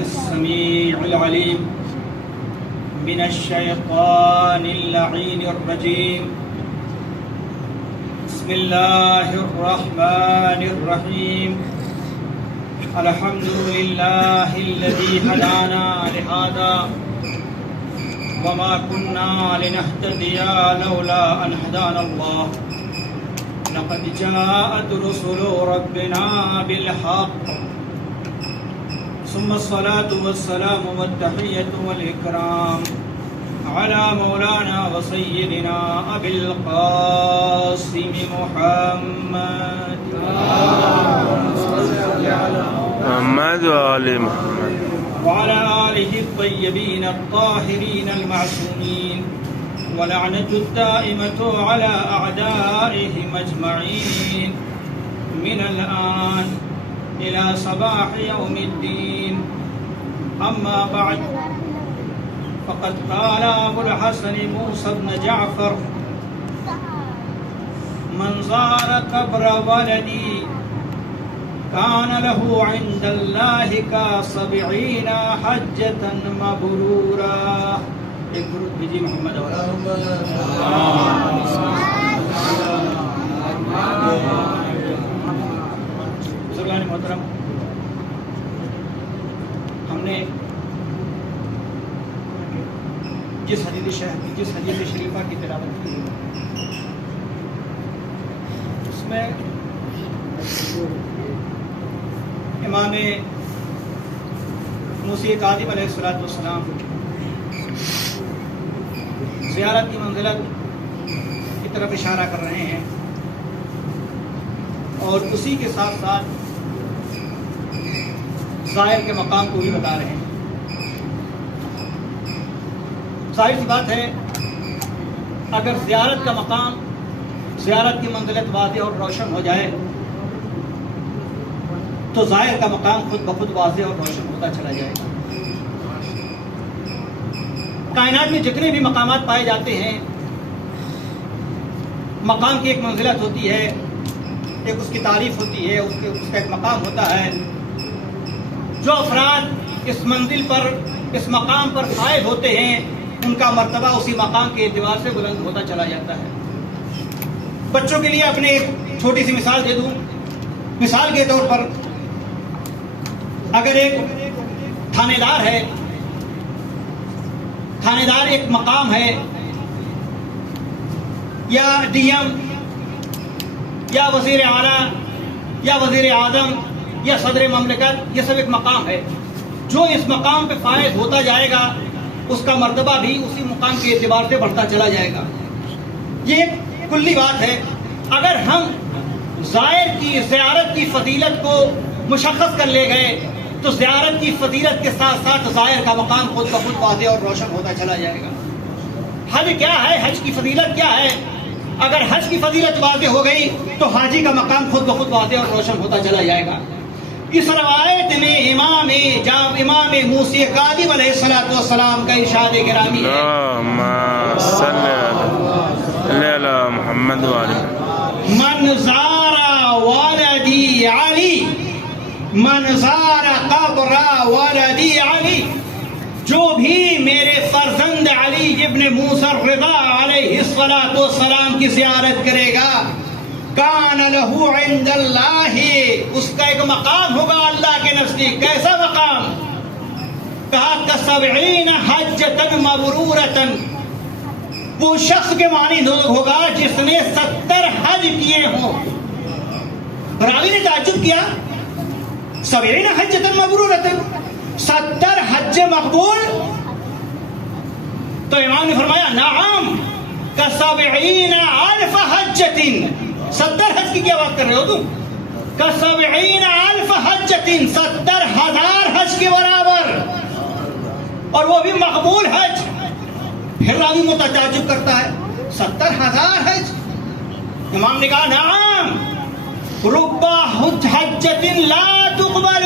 السميع العليم من الشيطان اللعين الرجيم. بسم الله الرحمن الرحيم. الحمد لله الذي هدانا لهذا وما كنا لنهتدي لولا أن هدانا الله. لقد جاءت رسل ربنا بالحق. ثم الصلاة والسلام والتحية والإكرام على مولانا وسيدنا أبي القاسم محمد محمد وآل محمد وعلى آله الطيبين الطاهرين المعصومين ولعنة الدائمة على أعدائهم أجمعين من الآن إلى صباح يوم الدين. أما بعد فقد قال أبو الحسن موسى بن جعفر: من زار قبر ولدي كان له عند الله ك70 حجة مبرورا. ایک درود بھیجیے محمد بزرگان محترم، ہم نے جس حدیث شریفہ کی تلاوت کی اس میں امام موسی کاظم علیہ السلام زیارت کی منزلت کی طرف اشارہ کر رہے ہیں اور اسی کے ساتھ ساتھ زائر کے مقام کو بھی بتا رہے ہیں. ظاہر سی بات ہے، اگر زیارت کا مقام، زیارت کی منزلت واضح اور روشن ہو جائے تو زائر کا مقام خود بخود واضح اور روشن ہوتا چلا جائے گا. کائنات میں جتنے بھی مقامات پائے جاتے ہیں، مقام کی ایک منزلت ہوتی ہے، ایک اس کی تعریف ہوتی ہے، اس کا ایک مقام ہوتا ہے. جو افراد اس منزل پر، اس مقام پر فائز ہوتے ہیں، ان کا مرتبہ اسی مقام کے اعتبار سے بلند ہوتا چلا جاتا ہے. بچوں کے لیے اپنے ایک چھوٹی سی مثال دے دوں. مثال کے طور پر اگر ایک تھانے دار ہے، تھانے دار ایک مقام ہے، یا ڈی ایم یا وزیر اعلیٰ یا وزیر اعظم یا صدر مملکت، یہ سب ایک مقام ہے. جو اس مقام پہ فائز ہوتا جائے گا اس کا مرتبہ بھی اسی مقام کے اعتبار سے بڑھتا چلا جائے گا. یہ ایک کلی بات ہے. اگر ہم زائر کی زیارت کی فضیلت کو مشخص کر لے گئے تو زیارت کی فضیلت کے ساتھ ساتھ زائر کا مقام خود بخود واضح اور روشن ہوتا چلا جائے گا. حج کیا ہے؟ حج کی فضیلت کیا ہے؟ اگر حج کی فضیلت واضح ہو گئی تو حاجی کا مقام خود بخود واضح اور روشن ہوتا چلا جائے گا. اس روایت میں امام موسی کاظم علیہ السلام کا ارشاد گرامی ہے: اللهم صل على محمد وآل من زار ولدی علی، من زار قبر ولدی علی، جو بھی میرے فرزند علی ابن موسیٰ الرضا علیہ السلام کی زیارت کرے گا، کان لہ عند اللہ، اس کا ایک مقام ہوگا اللہ کے نزدیک. کیسا مقام؟ کہا ک70 حجۃ مبرورۃ، وہ شخص کے معنی ہوگا جس نے 70 حج کیے ہوں. راوی نے تعجب کیا، 70 حجۃ مبرورۃ، 70 حج مقبول؟ تو امام نے فرمایا نعم ک70 الف حجۃ، 70 حج کی کیا بات کر رہے ہو تم؟ ک70 الف حجۃ، 70,000 حج کے برابر، اور وہ بھی مقبول حج. پھر راوی متعجب کرتا ہے، 70,000 حج؟ امام نے کہا نعم رب حجۃ لا تقبل،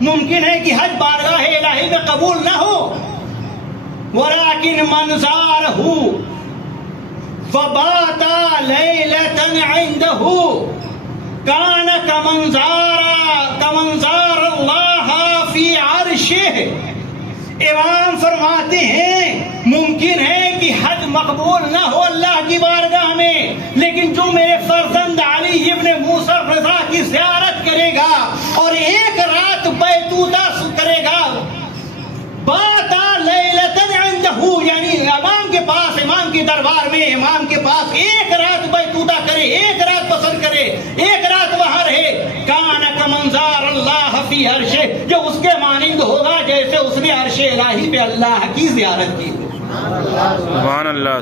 ممکن ہے کہ حج بارگاہ الہی میں قبول نہ ہو، ولیکن من زارہ فبات لیلۃ عندہ کان کمن زار اللہ فی عرش عرش ہے. امام فرماتے ہیں ممکن ہے کہ حج مقبول نہ ہو اللہ کی بارگاہ میں، لیکن جو میرے فرزند علی ابن موسیٰ الرضا کی زیارت کرے گا اور ایک رات بیتوتہ کرے گا، باتا لیلتن عندہو، یعنی امام کے پاس، امام کے دربار میں، امام کے پاس ایک رات بیتوتہ کرے، ایک رات بسر کرے، ایک رات وہاں رہے، کان کمنظار اللہ فی عرشہ، جو اس کے مانند ہوگا جیسے اس نے عرش الہی پہ اللہ کی زیارت کی. سبحان اللہ.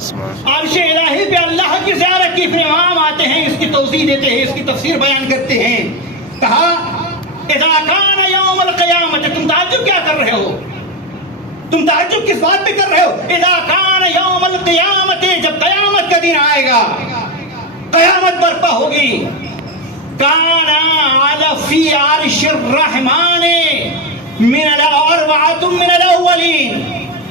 عرش الہی پہ اللہ کی زیارت کی. پھر امام آتے ہیں، اس کی توضیح دیتے ہیں، اس کی تفسیر بیان کرتے ہیں. کہا اذا کان یوم القیامت، تم تعجب کیا کر رہے ہو؟ تم تعجب کس بات پہ کر رہے ہو؟ اذا کان یوم القیامت، جب قیامت کا دن آئے گا، قیامت برپا ہوگی، کان علی فی عرش الرحمن من الاربعۃ من الاولین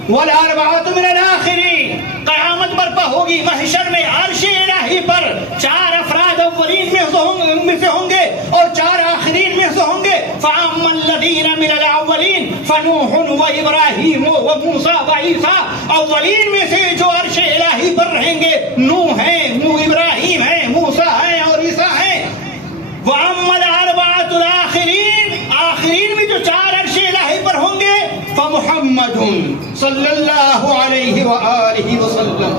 والاربعۃ من الاخرین. قیامت برپا ہوگی، محشر میں عرش الہی پر 4 افراد اولین میں سے ہوں گے اور 4 آخرین میں سے ہوں گے. فاما الذین من الاولین فنوح وابراہیم وموسیٰ وعیسیٰ، اولین میں سے جو عرش الہی پر رہیں گے نوح ہیں، ابراہیم ہیں، موسیٰ ہیں اور عیسیٰ ہیں. واما الاربعۃ الاخرین، آخرین میں جو 4 عرش الہی پر ہوں گے فمحمد صلی اللہ علیہ وآلہ وسلم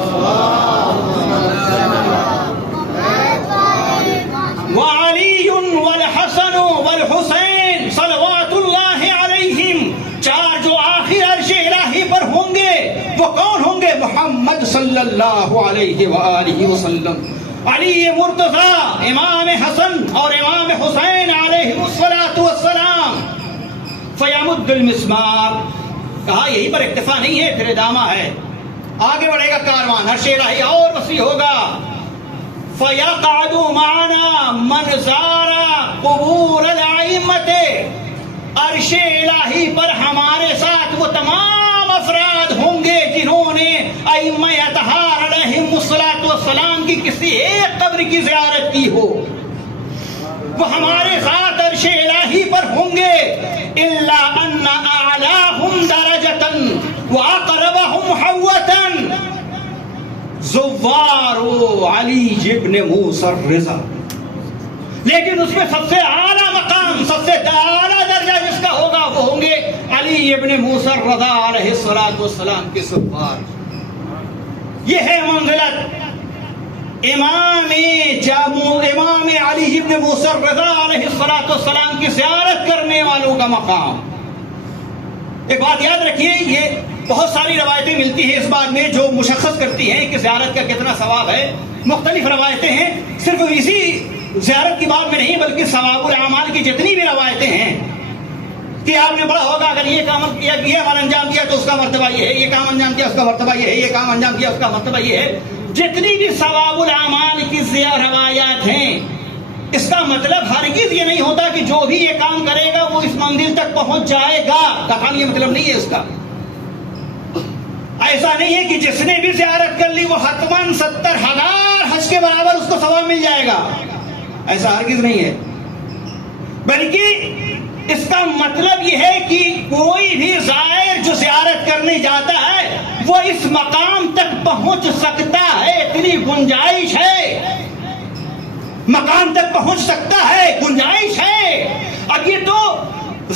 وعلی والحسن والحسین صلوات اللہ علیہم. 4 جو آخر عرش الہی پر ہوں گے وہ کون ہوں گے؟ محمد صلی اللہ علیہ وآلہ وسلم، علی مرتضی، امام حسن اور امام حسین علیہ الصلاۃ والسلام. فیمد المسمار، کہا یہی پر اکتفا نہیں ہے، پھر ادامہ ہے، آگے بڑھے گا کاروان، عرش الہی اور وسیع ہوگا. فیقعد معنا من زار قبور الائمۃ، عرش الہی پر ہمارے ساتھ وہ تمام افراد ہوں گے جنہوں نے ائمہ اطہار علیہم الصلاۃ والسلام کی کسی ایک قبر کی زیارت کی ہو، وہ ہمارے ساتھ عرش الہی پر ہوں گے. الا ان اعلاہم درجۃ واقربہم حوۃ زوار علی ابن موسیٰ الرضا، لیکن اس میں سب سے اعلیٰ مقام، سب سے اعلیٰ درجہ جس کا ہوگا وہ ہوں گے علی ابن موسیٰ الرضا علیہ الصلوۃ والسلام کے زوار. یہ ہے منزلت امام علی ابن موسیٰ الرضا علیہ الصلوۃ والسلام کی زیارت کرنے والوں کا مقام. ایک بات یاد رکھیے، یہ بہت ساری روایتیں ملتی ہیں اس بات میں جو مشخص کرتی ہیں کہ زیارت کا کتنا ثواب ہے. مختلف روایتیں ہیں، صرف اسی زیارت کی بات میں نہیں بلکہ ثواب الاعمال کی جتنی بھی روایتیں ہیں کہ آپ نے پڑھا ہوگا اگر یہ کام کیا، یہ عمل انجام دیا تو اس کا مرتبہ یہ ہے، یہ کام انجام دیا اس کا مرتبہ یہ ہے، یہ کام انجام دیا اس کا مرتبہ یہ ہے. جتنی بھی ثواب الاعمال کی روایات ہیں، اس کا مطلب ہرگز یہ نہیں ہوتا کہ جو بھی یہ کام کرے گا وہ اس منزل تک پہنچ جائے گا. کفن یہ مطلب نہیں ہے اس کا. ایسا نہیں ہے کہ جس نے بھی زیارت کر لی وہ حتماً 70,000 حج کے برابر اس کو ثواب مل جائے گا، ایسا ہرگز نہیں ہے. بلکہ اس کا مطلب یہ ہے کہ کوئی بھی زائر جو زیارت کرنے جاتا ہے وہ اس مقام تک پہنچ سکتا ہے، اتنی گنجائش ہے، مقام تک پہنچ سکتا ہے، گنجائش ہے. اب یہ تو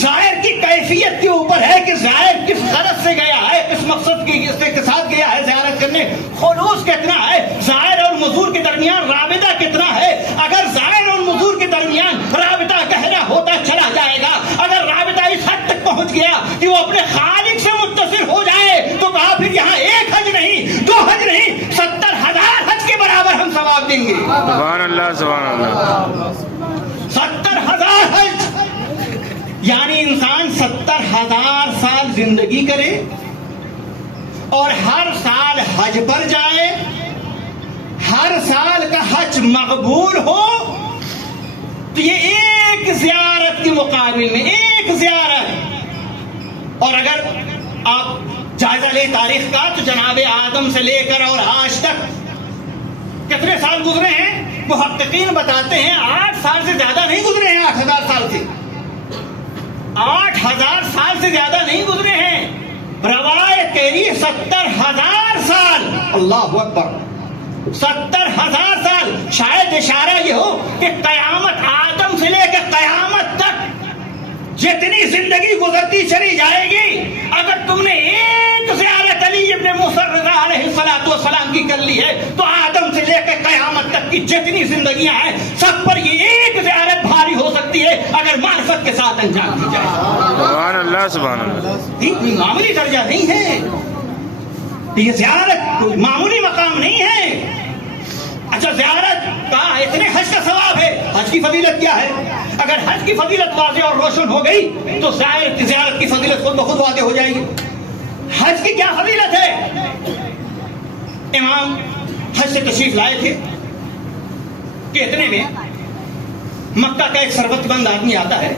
زائر کی کیفیت کے اوپر ہے کہ زائر کس غرض سے گیا ہے، کس مقصد کے ساتھ گیا ہے زیارت کرنے، خلوص کتنا ہے، زائر اور مزور کے درمیان رابطہ کتنا ہے. اگر زائر اور مزور کے درمیان رابطہ گہرا ہوتا چلا جائے گا، اگر رابطہ اس حد تک پہنچ گیا کہ وہ اپنے خالق سے متصل ہو جائے تو کہا پھر یہاں ایک حج نہیں، 2 حج نہیں، 70,000 حج کے برابر ہم ثواب دیں گے. سبحان اللہ، سبحان اللہ. 70,000 حج، یعنی انسان 70,000 سال زندگی کرے اور ہر سال حج پر جائے، ہر سال کا حج مقبول ہو، تو یہ ایک زیارت کے مقابل میں ایک زیارت. اور اگر آپ جائزہ لیں تاریخ کا تو جناب آدم سے لے کر اور آج تک کتنے سال گزرے ہیں، محققین بتاتے ہیں 8 سال سے زیادہ نہیں گزرے ہیں. 8,000 سال سے 8,000 سال سے زیادہ نہیں 70,000 سال. اللہ اکبر. 70,000 سال. شاید اشارہ یہ ہو کہ قیامت آدم سے لے کے قیامت تک جتنی زندگی گزرتی چلی جائے گی، اگر تم نے ایک زیارت علی ابن موسیٰ رضا علیہ السلام کی کر لی ہے تو آدم سے لے کے قیامت تک کی جتنی زندگیاں ہیں سب پر یہ ایک زیارت بھاری ہو سکتی ہے اگر معرفت کے ساتھ انجام دی جائے. سبحان اللہ سبحان اللہ. یہ معمولی درجہ نہیں ہے، یہ زیارت کوئی معمولی مقام نہیں ہے. اچھا، زیارت کا اتنے حج کا ثواب ہے، حج کی فضیلت کیا ہے؟ اگر حج کی فضیلت واضح اور روشن ہو گئی تو زیارت کی فضیلت خود بخود واضح ہو جائے گی. حج کی کیا فضیلت ہے؟ امام حج سے تشریف لائے تھے کہ اتنے میں مکہ کا ایک سربت بند آدمی آتا ہے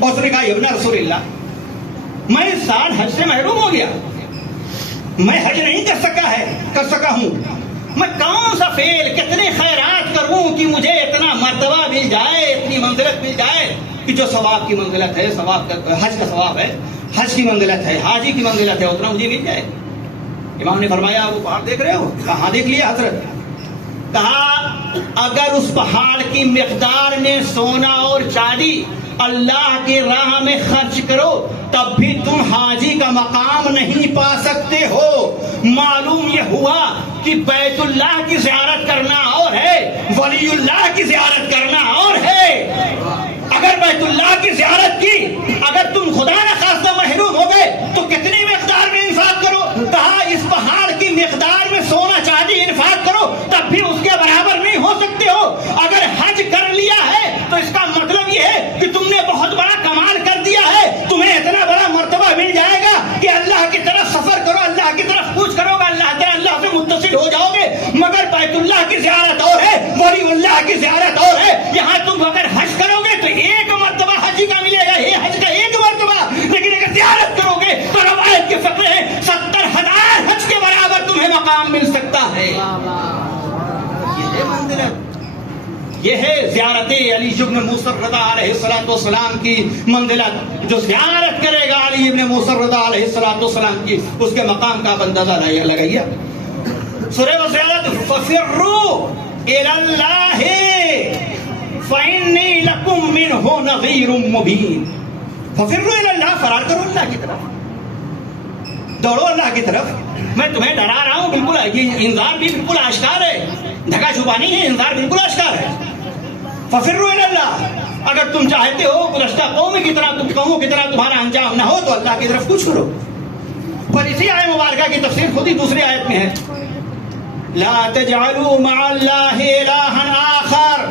اور اس نے کہا ابن رسول اللہ، میں اس سال حج سے محروم ہو گیا، میں حج نہیں کر سکا ہوں. میں کون سا فعل، کتنے خیرات کروں کہ مجھے اتنا مرتبہ مل جائے، اتنی منزلت مل جائے کہ جو ثواب کی منزلت ہے، حج کا ثواب ہے، حج کی منزلت ہے، حاجی کی منزلت ہے، اتنا مجھے مل جائے. امام نے فرمایا وہ پہاڑ دیکھ رہے ہو؟ کہاں دیکھ لیا حضرت. کہا اگر اس پہاڑ کی مقدار میں سونا اور چاندی اللہ کی راہ میں خرچ کرو تب بھی تم حاجی کا مقام نہیں پا سکتے ہو. معلوم یہ ہوا کہ بیت اللہ کی زیارت کرنا اور ہے، ولی اللہ کی زیارت کرنا اور ہے. اگر بیت اللہ کی زیارت کی، اگر تم خدا نخواستہ محروم ہو گئے تو کتنی مقدار میں انفاق کرو؟ کہا اس پہاڑ کی مقدار میں سونا چاندی انفاق کرو تب بھی اس کے برابر نہیں ہو سکتے ہو. اگر حج کر لیا ہے تو اس کا مطلب یہ ہے کہ تم نے بہت بڑا کمال کر دیا ہے، تمہیں اتنا بڑا مرتبہ مل جائے گا کہ اللہ کی طرف سفر کرو، اللہ کی طرف کوچ کرو گے، اللہ سے متصل ہو جاؤ گے. مگر بیت اللہ کی زیارت اور ہے، ولی اللہ کی زیارت اور ہے. یہاں تم اگر حج کرو گے تو ایک مرتبہ حج کا ملے گا، یہ حج کا ایک مرتبہ. لیکن اگر زیارت کرو گے تو روایت کے فقرے ہیں 70,000 حج کے برابر تمہیں مقام مل سکتا ہے. یہ ہے منزلت، یہ ہے زیارت علی ابن موسیٰ رضا علیہ السلام کی منزلت. جو زیارت کرے گا علی ابن موسیٰ رضا علیہ السلام کی، اس کے مقام کا اندازہ لگائیے. سورہ وسیلت ففروا الی اللہ فإنی لکم منہ نذیر مبین. ففروا الی اللہ، فرار کرو اللہ کی طرف، دوڑو اللہ کی طرف. میں تمہیں ڈرا رہا ہوں، بالکل یہ انذار بھی بالکل آشکار ہے، دھکا چھپا نہیں ہے، انذار بالکل آشکار ہے. ففروا الی اللہ، اگر تم چاہتے ہو گزشتہ قوموں کی طرح تمہارا انجام نہ ہو تو اللہ کی طرف کچھ کرو. پر اسی آیت مبارکہ کی تفسیر خود ہی دوسری آیت میں ہے، لا تجعلوا مع اللہ الہا آخر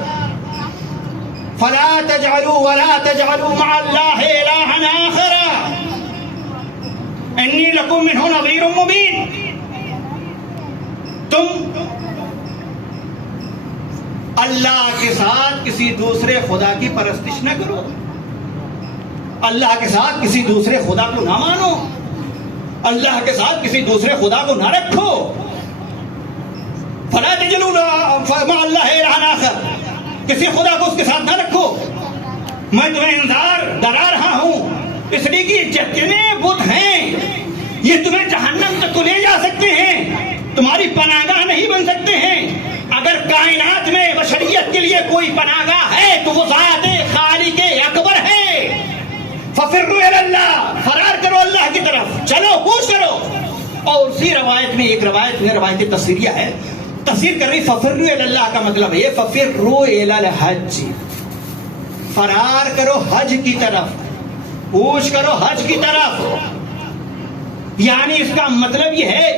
فلا تجعلوا ولا تجعلوا مع اللہ الہا آخر انی لکم منہ نذیر مبین. تم اللہ کے ساتھ کسی دوسرے خدا کی پرستش نہ کرو، اللہ کے ساتھ کسی دوسرے خدا کو نہ مانو، اللہ کے ساتھ کسی دوسرے خدا کو نہ رکھو. فلا تجعلوا مع اللہ الہا آخر، کسی خدا کو اس کے ساتھ نہ رکھو. میں تمہیں ڈرا رہا ہوں اس لیے کہ جتنے بت ہیں یہ تمہیں جہنم تک تو لے جا سکتے ہیں، تمہاری پناہگاہ نہیں بن سکتے ہیں. اگر کائنات میں بشریت کے لیے کوئی پناہگاہ ہے تو وہ ذات خالق اکبر ہے. ففروا الی اللہ، فرار کرو اللہ کی طرف، چلو کوشش کرو. اور اسی روایت میں ایک روایت تفسیریہ ہے، تفسیر کر رہی ففروا الی اللہ کا مطلب ہے ففروا الی الحج، فرار کرو حج کی طرف، کوشش کرو حج کی طرف. یعنی اس کا مطلب یہ ہے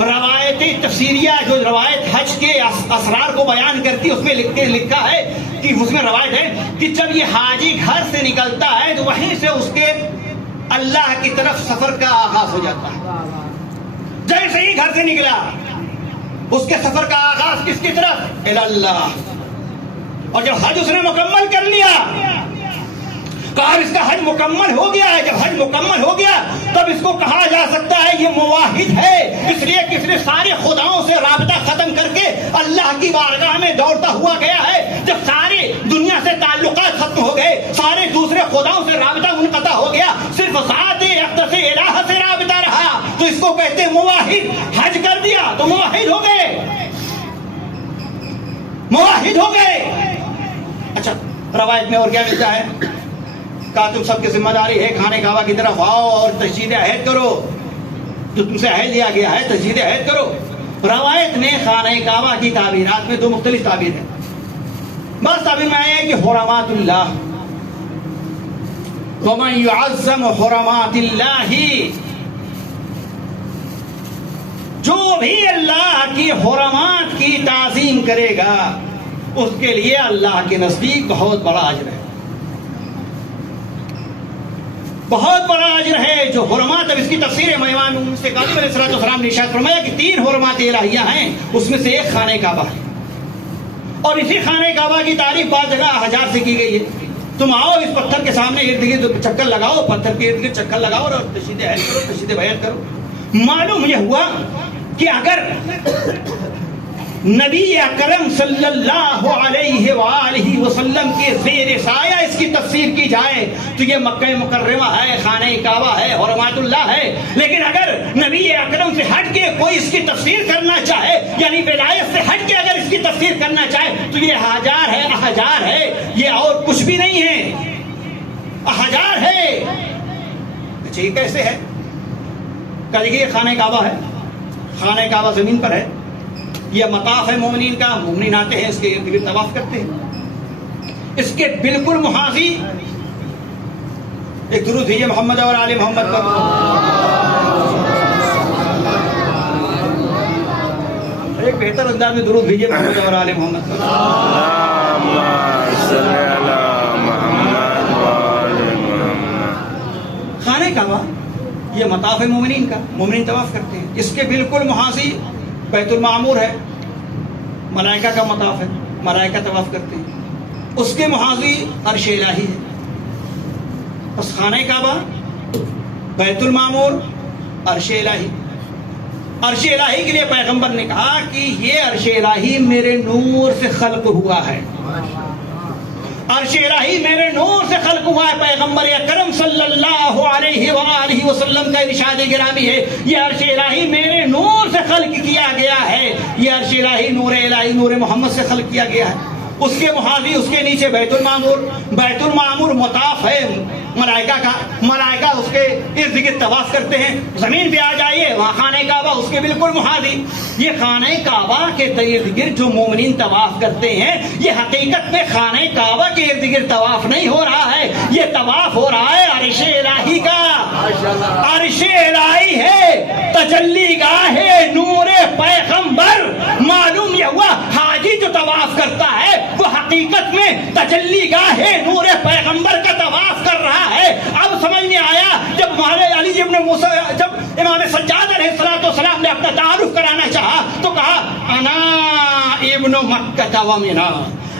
روایتی تفسیریہ جو روایت حج کے اسرار کو بیان کرتی ہے اس میں لکھا ہے کہ اس میں روایت ہے کہ جب یہ حاجی گھر سے نکلتا ہے تو وہیں سے اس کے اللہ کی طرف سفر کا آغاز ہو جاتا ہے. جیسے ہی گھر سے نکلا اس کے سفر کا آغاز کس کی طرف؟ اللہ. اور جب حج اس نے مکمل کر لیا، کہا اس کا حج مکمل ہو گیا ہے. جب حج مکمل ہو گیا تب اس کو کہا جا سکتا ہے یہ موحد ہے، اس لیے کہ اس نے سارے خداؤں سے رابطہ ختم کر کے اللہ کی بارگاہ میں دوڑتا ہوا گیا ہے. جب سارے دنیا سے تعلقات ختم ہو گئے، سارے دوسرے خداؤں سے رابطہ منقطع ہو گیا، صرف ذات اقدس الہ سے رابطہ رہا، تو اس کو کہتے کہ موحد حج کر دیا تو موحد ہو گئے، موحد ہو گئے۔ اچھا روایت میں اور کیا ملتا ہے؟ کہا تم سب کی ذمہ داری ہے خانہ کعبہ کی طرف آؤ اور تجدید عہد کرو، جو تم سے عہد لیا گیا ہے تجدید عہد کرو۔ روایت میں خانہ کعبہ کی تعبیرات میں دو مختلف تعبیر ہیں۔ بعض تعبیر میں آیا ہے کہ حرمات اللہ، وَمَن يُعَظَّمُ حُرَمَاتِ اللَّهِ، جو بھی اللہ کی حرمات کی تعظیم کرے گا اس کے لیے اللہ کے نزدیک بہت بڑا اجر ہے، بہت بڑا اجر ہے۔ جو حرمات، اب اس کی تفسیر امام سے کاظم علیہ السلام نے ارشاد فرمایا کہ 3 حرمات الہیہ ہیں، اس میں سے ایک خانہ کعبہ ہے، اور اسی خانہ کعبہ کی تعریف بعض جگہ حجار سے کی گئی ہے۔ تم آؤ اس پتھر کے سامنے ارد گرد چکر لگاؤ، پتھر کے ارد گرد چکر لگاؤ اور تشہید عہد کرو، تشہید بیعت کرو۔ معلوم یہ ہوا کہ اگر نبی اکرم صلی اللہ علیہ وآلہ وسلم کے زیر سایہ اس کی تفسیر کی جائے تو یہ مکہ مکرمہ ہے، خانہ کعبہ ہے، حرمات اللہ ہے۔ لیکن اگر نبی اکرم سے ہٹ کے کوئی اس کی تفسیر کرنا چاہے، یعنی ولایت سے ہٹ کے اگر اس کی تفسیر کرنا چاہے تو یہ احجار ہے، احجار ہے، یہ اور کچھ بھی نہیں ہے، احجار ہے۔ اچھا یہ کیسے ہے؟ کہ دیکھیے یہ خانہ کعبہ ہے، خانہ کعبہ زمین پر ہے، یہ مطاف ہے مومنین کا، مومنین آتے ہیں اس کے ارد گرد طواف کرتے ہیں۔ اس کے بالکل محاذی ایک درود بھیجیے محمد اور آل محمد پر۔ ایک بہتر انداز میں درود بھیجیے محمد اور آل محمد پر۔ خانہ کعبہ یہ مطاف ہے مومنین کا، مومنین طواف کرتے ہیں۔ اس کے بالکل محاذی بیت المعمور ہے، ملائکہ کا مطاف ہے، ملائکہ طواف کرتے ہیں۔ اس کے محاذی عرش الہی ہے۔ بس خانہ کعبہ، بیت المعمور، عرش الہی۔ عرش الہی کے لیے پیغمبر نے کہا کہ یہ عرش الہی میرے نور سے خلق ہوا ہے، عرش الہی میرے نور سے خلق ہوا ہے۔ پیغمبر اکرم صلی اللہ علیہ وآلہ وسلم کا ارشاد گرامی ہے، یہ عرش الہی میرے نور سے خلق کیا گیا ہے، یہ عرش الہی نور الہی نور محمد سے خلق کیا گیا ہے۔ اس کے محاذی اس کے نیچے بیت المعمور، بیت المعمور مطاف ہے ملائکہ کا، ملائکہ اس کے ارد گرد طواف کرتے ہیں۔ زمین پہ آ جائیے وہاں خانہ کعبہ اس کے بالکل محاذی۔ یہ خانہ کعبہ کے ارد گرد جو مومنین طواف کرتے ہیں، یہ حقیقت میں خانہ کعبہ کے ارد گرد طواف نہیں ہو رہا ہے، یہ طواف ہو رہا ہے عرش الہی کا۔ عرش الہی ہے، تجلی گاہ نور پیغمبر۔ معلوم یہ ہوا حاجی جو طواف کرتا ہے وہ حقیقت میں تجلی گاہ نور پیغمبر کا طواف کر رہا ہے۔ اب سمجھ میں آیا جب ہمارے علی ابن موسیٰ، جب امام سجاد علیہ السلام نے اپنا تعارف کرانا چاہا تو کہا انا ابن مکہ و منا،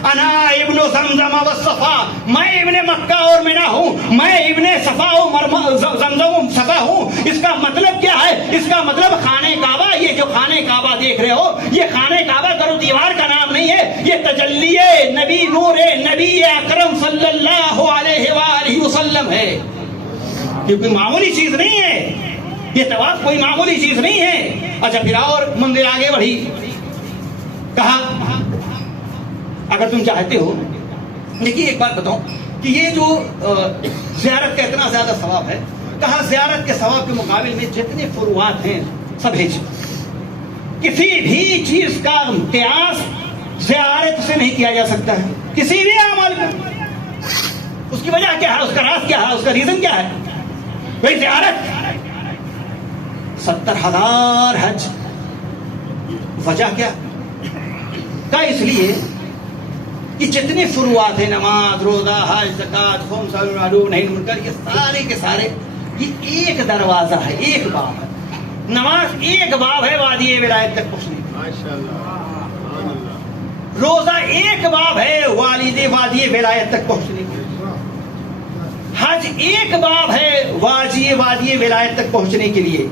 انا ابن زمزم والصفا، میں ابن مکہ اور منا ہوں، میں ابن صفا و زمزم صفا ہوں۔ اس کا مطلب کیا ہے؟ اس کا مطلب خانہ کعبہ، یہ جو خانہ کعبہ دیکھ رہے ہو یہ خانہ کعبہ در و دیوار کا نام نہیں ہے، یہ تجلی نبی نور نبی اکرم صلی اللہ علیہ وآلہ وسلم ہے۔ یہ کوئی معمولی چیز نہیں ہے، یہ طواف کوئی معمولی چیز نہیں ہے۔ اچھا پھر اور منزل آگے بڑھی، کہا اگر تم چاہتے ہو، دیکھیے ایک بات بتاؤں کہ یہ جو زیارت کا اتنا زیادہ ثواب ہے، کہا زیارت کے ثواب کے مقابل میں جتنے فروعات ہیں سب ہے۔ کسی بھی چیز کا قیاس زیارت سے نہیں کیا جا سکتا ہے، کسی بھی عمل کا۔ اس کی وجہ کیا ہے؟ اس کا راز کیا ہے؟ اس کا ریزن کیا ہے؟ بھئی زیارت 70,000 حج، وجہ کیا؟ کا اس لیے کہ جتنے فروعات ہیں، نماز، روزہ، حج، زکوٰۃ، خمس، معروف نہی منکر، یہ سارے کے سارے یہ ایک دروازہ ہے، ایک باب ہے۔ نماز ایک باب ہے وادی ولایت تک پہنچنے کا، روزہ ایک باب ہے وادی ولایت تک پہنچنے کا، حج ایک باب ہے وادی ولایت تک پہنچنے کے لیے،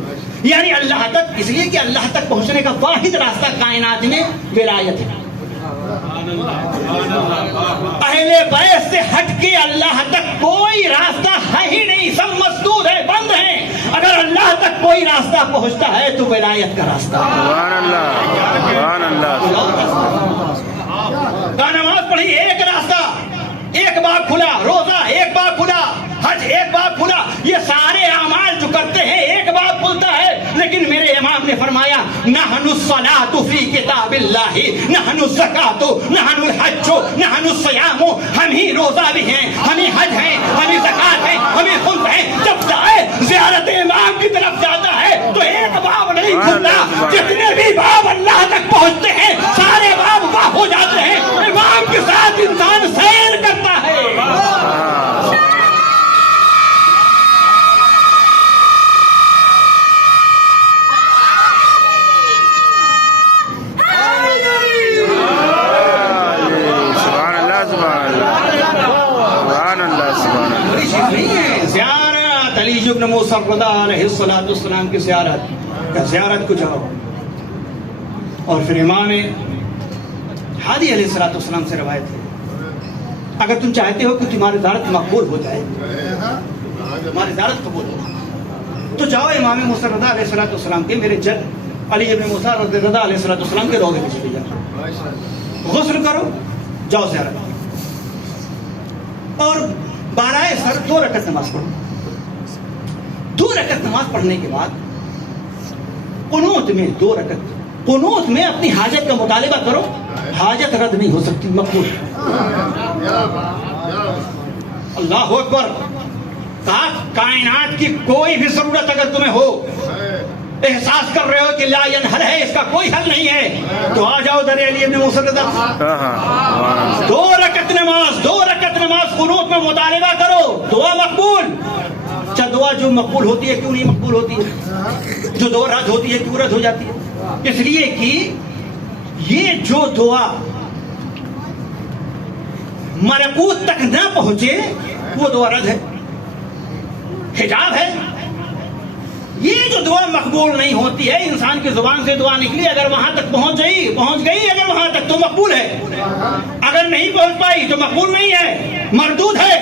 یعنی اللہ تک، اس لیے کہ اللہ تک پہنچنے کا واحد راستہ کائنات میں ولایت ہے۔ اہل بیت سے ہٹ کے اللہ تک کوئی راستہ ہے ہی نہیں، سب مسدود ہے، بند ہیں۔ اگر اللہ تک کوئی راستہ پہنچتا ہے تو ولایت کا راستہ. سبحان اللہ سبحان اللہ. نماز پڑھی ایک راستہ، ایک باب کھلا، روزہ ایک باب کھلا، حج ایک باب کھلا، یہ سارے اعمال جو کرتے ہیں ایک باب کھلتا ہے. لیکن میرے امام نے فرمایا نحن الصلاۃ فی کتاب اللہ، نحن الزکاۃ، نحن الحج، نحن الصیام. ہم ہی روزہ بھی ہیں، ہم ہی حج ہیں، ہم ہی زکات ہیں، ہم ہی خلد ہیں. جب جائے زیارت امام کی طرف جاتا ہے تو ایک باب نہیں کھلتا، جتنے بھی باب اللہ تک پہنچتے ہیں سارے باب واہ ہو جاتے ہیں. امام کے ساتھ انسان سیر کرتا ہے. زیارت علی ابن موسیٰ رضا علیہ السلام کی زیارت کو جاؤ. اور پھر امام ہادی علیہ السلام سے روایت ہے اگر تم چاہتے ہو کہ تمہاری زیارت مقبول ہو جائے، تمہاری زیارت قبول ہو، تو جاؤ امام موسیٰ رضا علیہ السلام کے، میرے جد علی ابن موسیٰ رضا علیہ السلام کے روضے میں چلے جاؤ، غسل کرو، جاؤ زیارت. اور بالائے سر 2 رکعت نماز پڑھو. 2 رکعت نماز پڑھنے کے بعد قنوت میں 2 رکعت قنوت میں اپنی حاجت کا مطالبہ کرو. حاجت رد نہیں ہو سکتی، مقبول. اللہ اکبر. کائنات کی کوئی بھی ضرورت اگر تمہیں ہو، احساس کر رہے ہو کہ لا ینحل ہے، اس کا کوئی حل نہیں ہے، تو آ جاؤ در علی ابن موسیٰ رضا. 2 رکعت نماز قنوت میں مطالبہ کرو، دعا مقبول. اچھا دعا جو مقبول ہوتی ہے کیوں نہیں مقبول ہوتی ہے؟ جو دعا رد ہوتی ہے کیوں رد ہو جاتی ہے؟ اس لیے کہ یہ جو دعا ملکوت تک نہ پہنچے وہ دعا رد ہے، حجاب ہے. یہ جو دعا مقبول نہیں ہوتی ہے، انسان کی زبان سے دعا نکلی، اگر وہاں تک پہنچ گئی اگر وہاں تک تو مقبول ہے، اگر نہیں پہنچ پائی تو مقبول نہیں ہے، مردود ہے.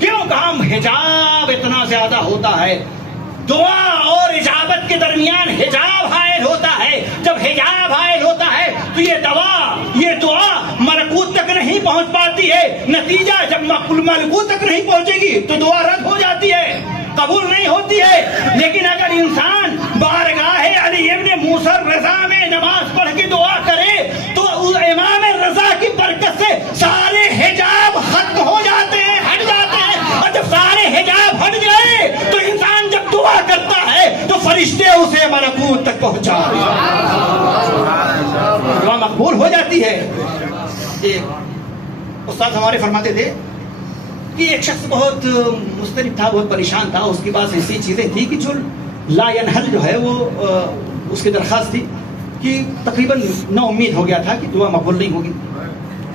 کیوں کہ حجاب اتنا زیادہ ہوتا ہے، دعا اور اجابت کے درمیان حجاب حائل ہوتا ہے. جب حجاب حائل ہوتا ہے تو یہ دعا ملکوت تک نہیں پہنچ پاتی ہے. نتیجہ جب ملکوت تک نہیں پہنچے گی تو دعا رد ہو جاتی ہے، قبول نہیں ہوتی ہے. لیکن اگر انسان بارگاہ علی ابن موسیٰ رضا میں نماز پڑھ کے دعا کرے تو امام رضا کی برکت سے سارے حجاب ختم ہو جاتے ہیں، ہٹ جاتے ہیں. اور جب سارے حجاب ہٹ جائے تو انسان جب دعا کرتا ہے تو فرشتے اسے ملکوت تک پہنچا، دعا مقبول ہو جاتی ہے. ایک استاد ہمارے فرماتے تھے کہ ایک شخص بہت مضطرب تھا، بہت پریشان تھا، اس کے پاس ایسی چیزیں تھی کہ جو لا ینحل جو ہے وہ اس کی درخواست تھی کہ تقریباً نا امید ہو گیا تھا کہ دعا مقبول نہیں ہوگی.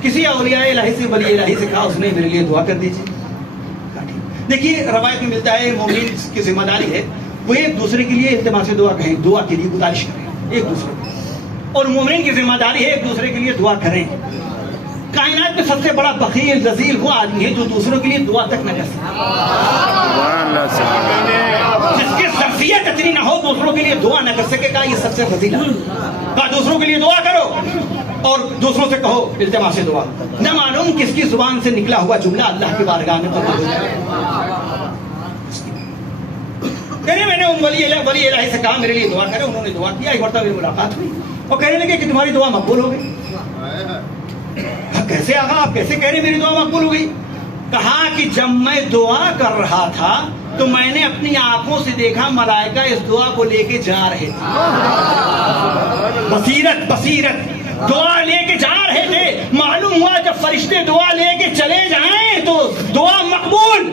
کسی اولیاء الہی سے ولی الہی سے کہا اس نے میرے لیے دعا کر دیجیے. دیکھیے روایت میں ملتا ہے مومن کی ذمہ داری ہے وہ ایک دوسرے کے لیے التماس دعا کہیں، دعا کے لیے گزارش کریں ایک دوسرے کو، اور مومن کی ذمہ داری ہے ایک دوسرے کے لیے دعا کریں. کائنات میں سب سے بڑا بخیل رذیل وہ آدمی ہے جو دوسروں کے لیے دعا تک نہ کر سکے، جس کی شخصیت اتنی نہ ہو دوسروں کے لیے دعا نہ کر سکے. کہا یہ سب سے فضیل ہے، کہا دوسروں کے لیے دعا کرو اور دوسروں سے کہو التماس دعا. نہ معلوم کس کی زبان سے نکلا ہوا جملہ اللہ کی بارگاہ میں قبول ہو جائے. میں نے ولی الہی سے کہا میرے لیے دعا کرے، انہوں نے دعا کیا، ایک مرتبہ میری ملاقات ہوئی اور کہنے لگے کہ تمہاری دعا مقبول ہو گئی. کیسے آقا آپ کیسے کہہ رہے میری دعا مقبول ہو گئی؟ کہا کہ جب میں دعا کر رہا تھا تو میں نے اپنی آنکھوں سے دیکھا ملائکہ اس دعا کو لے کے جا رہے تھے. بصیرت دعا لے کے جا رہے تھے. معلوم ہوا جب فرشتے دعا لے کے چلے جائیں تو دعا مقبول.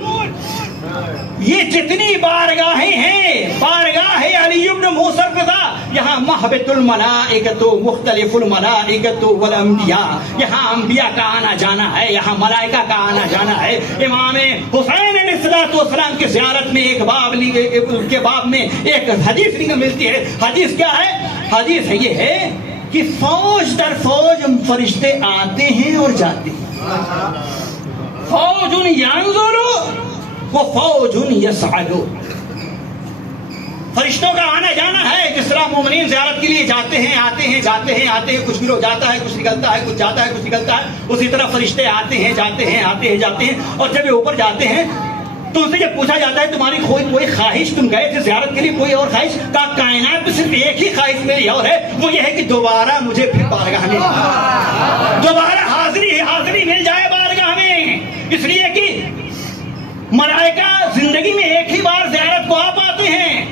یہ جتنی بارگاہیں ہیں، بارگاہ علی ابن موسیٰ رضا، یہاں محبت الملائکۃ مختلف الملائکۃ والانبیاء، یہاں انبیاء کا آنا جانا ہے، یہاں ملائکہ کا آنا جانا ہے. امام حسین علیہ السلام کی زیارت میں ایک باب میں ایک حدیث ملتی ہے. حدیث کیا ہے؟ حدیث یہ ہے کہ فوج در فوج فرشتے آتے ہیں اور جاتے ہیں. فوج ینظر و فوج یسعد. فرشتوں کا آنا جانا ہے. جس طرح مومنین زیارت کے لیے جاتے ہیں آتے ہیں جاتے ہیں آتے ہیں, کچھ بھی ہو جاتا ہے کچھ نکلتا ہے, کچھ جاتا ہے کچھ نکلتا ہے, اسی طرح فرشتے آتے ہیں جاتے ہیں آتے ہیں جاتے ہیں. اور جب یہ اوپر جاتے ہیں تو ان سے جب پوچھا جاتا ہے تمہاری کوئی خواہش, تم گئے تھے زیارت کے لیے, کوئی اور خواہش؟ کائنات میں صرف ایک ہی خواہش میری اور ہے, وہ یہ ہے کہ دوبارہ مجھے پھر بارگاہ میں دوبارہ حاضری مل جائے بارگاہ میں. اس لیے کہ ملائکہ زندگی میں ایک ہی بار زیارت کو آ پاتے ہیں.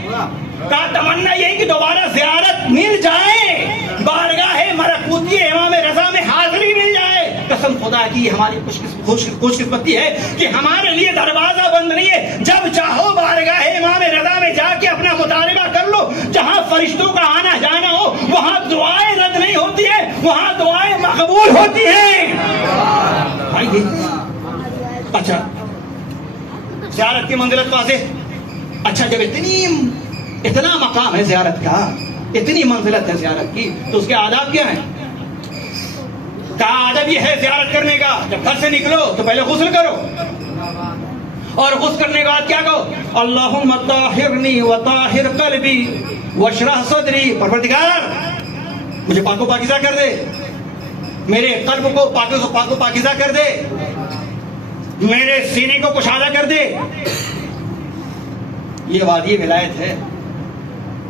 کا تمنا یہی کہ دوبارہ زیارت مل جائے, بارگاہ ملکوتی امام رضا میں حاضری مل جائے. قسم خدا کی ہماری خوش قسمتی ہے کہ ہمارے لیے دروازہ بند نہیں ہے. جب چاہو بارگاہ امام رضا میں جا کے اپنا مطالبہ کر لو. جہاں فرشتوں کا آنا جانا ہو وہاں دعائیں رد نہیں ہوتی ہیں, وہاں دعائیں مقبول ہوتی ہیں. اچھا زیارت کی منزلت واضح. اچھا جب اتنا مقام ہے زیارت کا, اتنی منزلت ہے زیارت کی, تو اس کے آداب کیا ہیں؟ کا آداب یہ ہے زیارت کرنے کا, جب گھر سے نکلو تو پہلے غسل کرو, اور غسل کرنے کے بعد کیا کہو؟ اللہم طاہرنی وطاہر قلبی واشرح صدری. پروردگار مجھے پاک و پاکیزہ کر دے, میرے قلب کو پاک و پاکیزہ کر دے, میرے سینے کو کشادہ کر دے. یہ وادی ولایت ہے.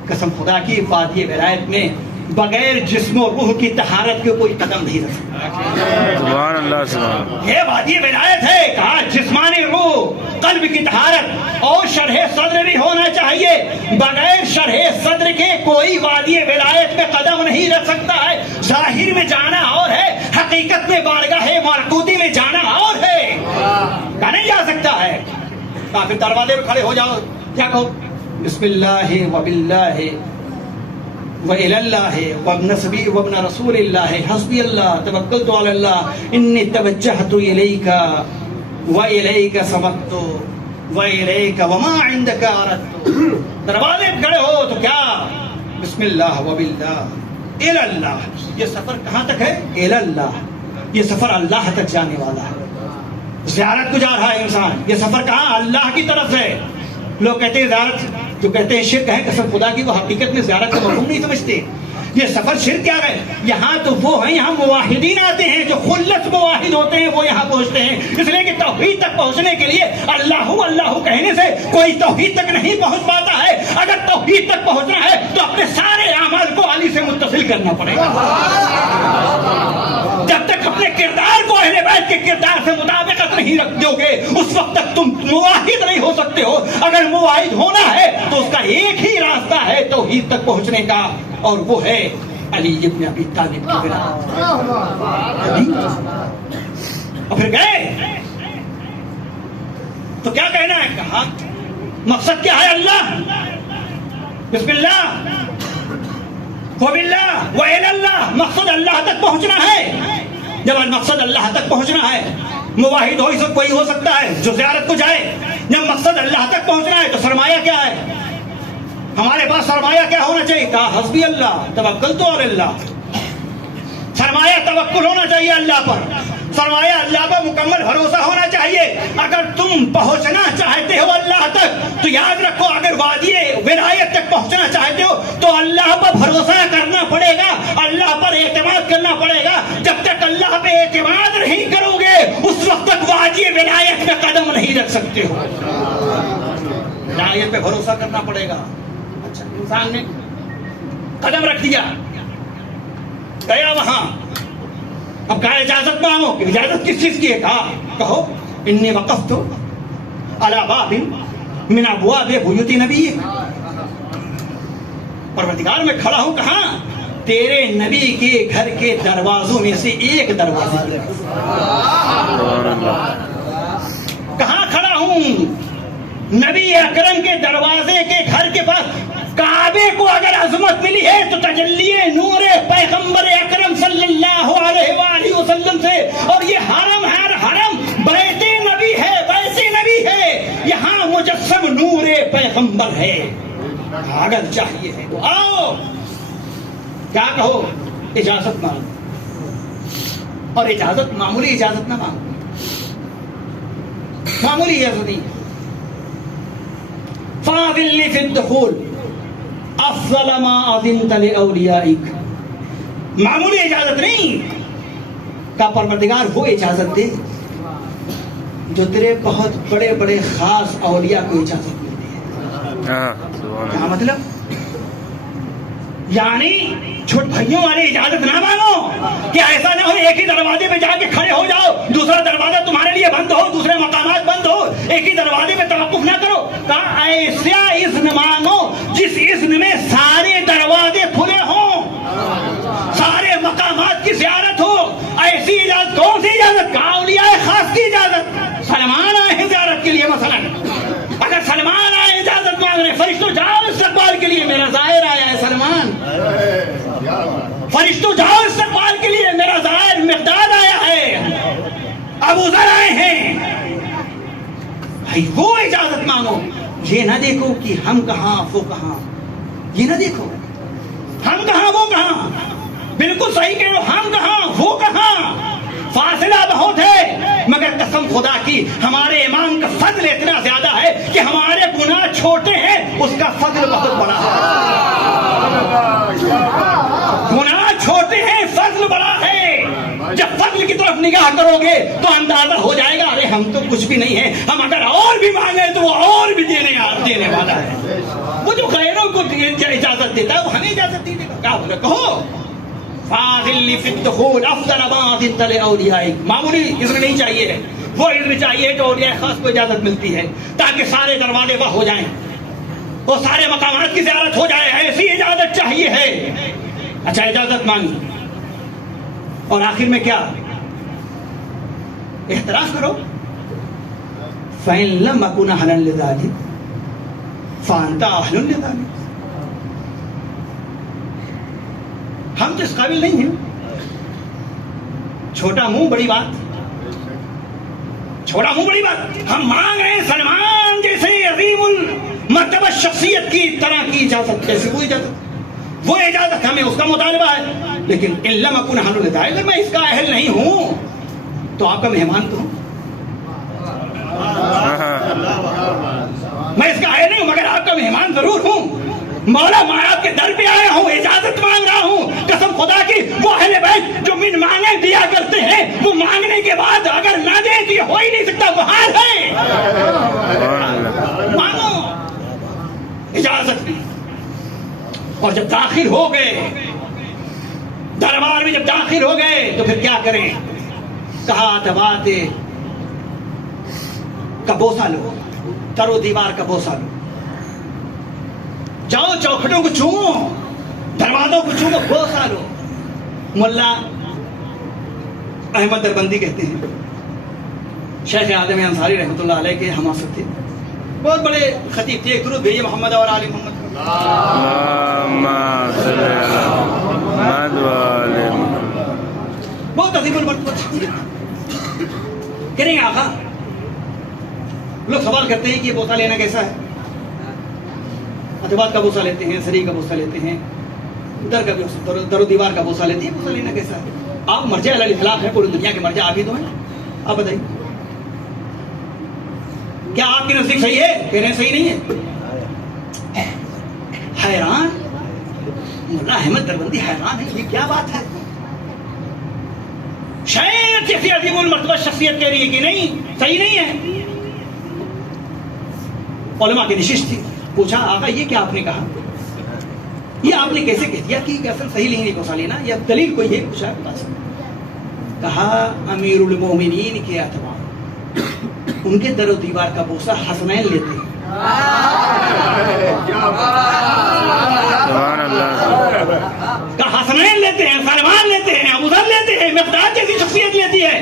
قسم خدا کی وادی ولایت میں بغیر جسم و روح کی طہارت کے کوئی قدم نہیں رکھ سکتا. سبحان اللہ سبحان. یہ وادی ولایت ہے. کہا جسمانی روح قلب کی طہارت اور شرح صدر بھی ہونا چاہیے. بغیر شرح صدر کے کوئی وادی ولایت پہ قدم نہیں رکھ سکتا ہے. ظاہر میں جانا اور ہے, حقیقت میں بارگاہ ملکوتی میں جانا اور ہے. کہا نہیں جا سکتا ہے. کہا پھر دروازے پہ کھڑے ہو جاؤ, کیا کہو؟ بسم اللہ وباللہ وإلی اللہ وابن وابن رسول اللہ حسبی اللہ توکلت علی اللہ انی توجہت الیک وإلیک سبقت وإلیک وما عندک اردت. دروازے پہ کھڑے ہو تو کیا؟ بسم اللہ وباللہ الی اللہ. یہ سفر کہاں تک ہے؟ الی اللہ. یہ سفر اللہ تک جانے والا ہے. زیارت کو جا رہا ہے انسان, یہ سفر کہاں؟ اللہ کی طرف ہے. لوگ کہتے ہیں زیارت جو کہتے ہیں شرک ہے, قسم خدا کی وہ حقیقت میں زیارت کا مفہوم نہیں سمجھتے. یہ سفر شرک کیا ہے؟ یہاں تو وہ ہیں, یہاں موحدین آتے ہیں جو خلص موحد ہوتے ہیں, وہ یہاں پہنچتے ہیں. اس لیے کہ توحید تک پہنچنے کے لیے اللہ اللہ کہنے سے کوئی توحید تک نہیں پہنچ پاتا ہے. اگر توحید تک پہنچنا ہے تو اپنے سارے اعمال کو علی سے متصل کرنا پڑے گا. جب تک اپنے کردار کو اہل بیت کے کردار سے مطابقت نہیں رکھ دو گے اس وقت تک تم موحد نہیں ہو سکتے ہو. اگر موحد ہونا ہے تو اس کا ایک ہی راستہ ہے توحید تک پہنچنے کا, اور وہ ہے علی ابن ابی طالب کی بنا. اور پھر گئے تو کیا کہنا ہے؟ کہا مقصد کیا ہے؟ اللہ, بسم اللہ وباللہ وإلی اللہ. مقصد اللہ تک پہنچنا ہے. جب مقصد اللہ تک پہنچنا ہے, موحد کوئی ہو سکتا ہے جو زیارت کو جائے. جب مقصد اللہ تک پہنچنا ہے تو سرمایہ کیا ہے؟ ہمارے پاس سرمایہ کیا ہونا چاہیے؟ کہا حسبی اللہ توکلت علی اللہ. سرمایہ توکل ہونا چاہیے اللہ پر, سرمایہ اللہ پر مکمل بھروسہ ہونا چاہیے. اگر تم پہنچنا چاہتے ہو اللہ تک تو یاد رکھو, اگر وادی ولایت تک پہنچنا چاہتے ہو تو اللہ پر بھروسہ کرنا پڑے گا, اللہ پر اعتماد کرنا پڑے گا. جب تک اللہ پہ اعتماد نہیں کرو گے اس وقت تک وادی ولایت پہ قدم نہیں رکھ سکتے ہو. ولایت پہ بھروسہ کرنا پڑے گا. اچھا انسان نے قدم رکھ دیا, گیا وہاں, اب کہا اجازت مانگو. اجازت کس چیز کی ہے؟ کہو انی وقفت علی باب من ابواب بیوت نبی. پروردگار میں کھڑا ہوں کہاں؟ تیرے نبی کے گھر کے دروازوں میں سے ایک دروازے. کہاں کھڑا ہوں؟ نبی اکرم کے دروازے کے گھر کے پاس. کعبے کو اگر عظمت ملی ہے تو تجلی نور پیغمبر اکرم صلی اللہ علیہ وآلہ وسلم سے. اور یہ حرم بیت نبی ہے, بیت نبی ہے, یہاں مجسم نور پیغمبر ہے. اگر چاہیے ہے تو آؤ. کیا کہو؟ اجازت مانگو. اور اجازت معمولی اجازت نہ مانگو, معمولی اجازت نہیں. فاضل لی فی الدخول, افضل ما اذنت لاولیائک، معمولی اجازت نہیں کا پروردگار وہ اجازت دے جو تیرے بہت بڑے بڑے خاص اولیاء کو اجازت ملتی ہے. کیا مطلب؟ یعنی چھوٹ بھائیوں والے اجازت نہ مانگو کہ ایسا نہ ہو ایک ہی دروازے پہ جا کے کھڑے ہو جاؤ، دوسرا دروازہ تمہارے لیے بند ہو، دوسرے مقامات بند ہو، ایک ہی دروازے پہ توقف نہ کرو. کہا ایسا اذن مانگو جس اذن میں سارے دروازے کھلے ہوں، سارے مقامات کی زیارت ہو. ایسی اجازت کون سی اجازت؟ کہا اولیاء خاص کی اجازت. سلمان آئے ہیں زیارت کے لیے، مثلا اگر سلمان آئے اجازت مانگ رہے، فرشتوں جاؤ استقبال کے لیے، میرا زائر آیا ہے سلمان. فرشتوں جاؤ استقبال کے لیے، میرا زائر مقداد آیا ہے، ابو ذر آئے ہیں. بھائی وہ اجازت مانگو. یہ نہ دیکھو کہ ہم کہاں وہ کہاں، یہ نہ دیکھو ہم کہاں وہ کہاں. بالکل صحیح کہہ رہے ہو، ہم کہاں وہ کہاں، فاصلہ بہت ہے. مگر قسم خدا کی ہمارے امام کا فضل اتنا زیادہ ہے کہ ہمارے گناہ چھوٹے ہیں، اس کا فضل بہت بڑا ہے. گناہ چھوٹے ہیں، فضل بڑا ہے. جب فضل کی طرف نگاہ کرو گے تو اندازہ ہو جائے گا ارے ہم تو کچھ بھی نہیں ہیں، ہم اگر اور بھی مانگے تو وہ اور بھی دینے والا ہے. وہ جو غیروں کو اجازت دیتا ہے وہ ہمیں اجازت نہیں دیتا. کیا بولے کہو فاضل فی الدخول افضل ما اذنت لاولیائک. معمولی اذن نہیں چاہیے، وہ اذن چاہیے جو اولیاء خاص کو اجازت ملتی ہے تاکہ سارے دروازے وہ ہو جائیں، وہ سارے مقامات کی زیارت ہو جائے. ایسی اجازت چاہیے ہے. اچھا اجازت مانگی اور آخر میں کیا احتراز کرو. فَإِن لَمْ أَكُنْ أَهْلًا لِذَلِكَ فَأَنْتَ أَهْلٌ لِذَلِكَ. ہم تو اس قابل نہیں ہیں. چھوٹا منہ بڑی بات، چھوٹا منہ بڑی بات. ہم مانگ رہے ہیں سلمان جیسے عظیم المرتبہ شخصیت کی طرح کی اجازت. کیسے وہ اجازت؟ وہ اجازت ہمیں اس کا مطالبہ ہے. لیکن ان لم اکن اہل لذالک، اگر میں اس کا اہل نہیں ہوں تو آپ کا مہمان تو ہوں. میں اس کا اہل نہیں ہوں مگر آپ کا مہمان ضرور ہوں. مولا میں آپ کے در پہ آیا ہوں، اجازت مانگ رہا ہوں. قسم خدا کی وہ اہل بیت جو من مانگے دیا کرتے ہیں، وہ مانگنے کے بعد اگر نہ دے تو یہ ہو ہی نہیں سکتا. بہار ہے، مانگو اجازت دی. اور جب داخل ہو گئے دربار میں، جب داخل ہو گئے تو پھر کیا کریں؟ کہا دباتے کا بوسہ لو، در و دیوار کا بوسہ لو. جاؤ چوکھٹوں کو چومو، دروازوں کو چومو، بوسہ لو. ملا احمد دربندی کہتے ہیں، شیخ اعظم انصاری رحمۃ اللہ علیہ کے ہماسد تھے، بہت بڑے خطیب تھے. درود بھیجیے محمد اور آل محمد. بہت عظیم المرتبہ کہہ رہے ہیں آقا. لوگ سوال کرتے ہیں کہ یہ بوسہ لینا کیسا ہے؟ اتباط کا بوسہ لیتے ہیں، سری کا بوسہ لیتے ہیں، در و دیوار کا بوسہ لیتے ہیں. بوسہ لینا کیسا ہے؟ آپ مرجع علی الاطلاق ہیں، پوری دنیا کے مرجع آپ ہی تو ہیں. آپ بتائیے کیا آپ کے نزدیک صحیح ہے؟ کہہ رہے ہیں صحیح نہیں ہے. حیران مولا احمد دربندی حیران ہے، یہ کیا بات ہے؟ شاید کسی عظیم المرتبہ شخصیت کہہ رہی ہے کہ نہیں صحیح نہیں ہے. علماء کی نشست تھی. پوچھا آقا یہ کیا آپ نے کہا، یہ آپ نے کیسے کہہ دیا کہ اصل صحیح نہیں بوسہ لینا، یا دلیل کوئی ہے؟ پوچھا بتا سکتا. کہا امیر المومنین کے اعتبار ان کے در و دیوار کا بوسہ حسنین لیتے ہیں. کہا حسنین لیتے ہیں، سلمان لیتے ہیں، ابو ذر لیتے ہیں، مقداد جیسی شخصیت لیتی ہے.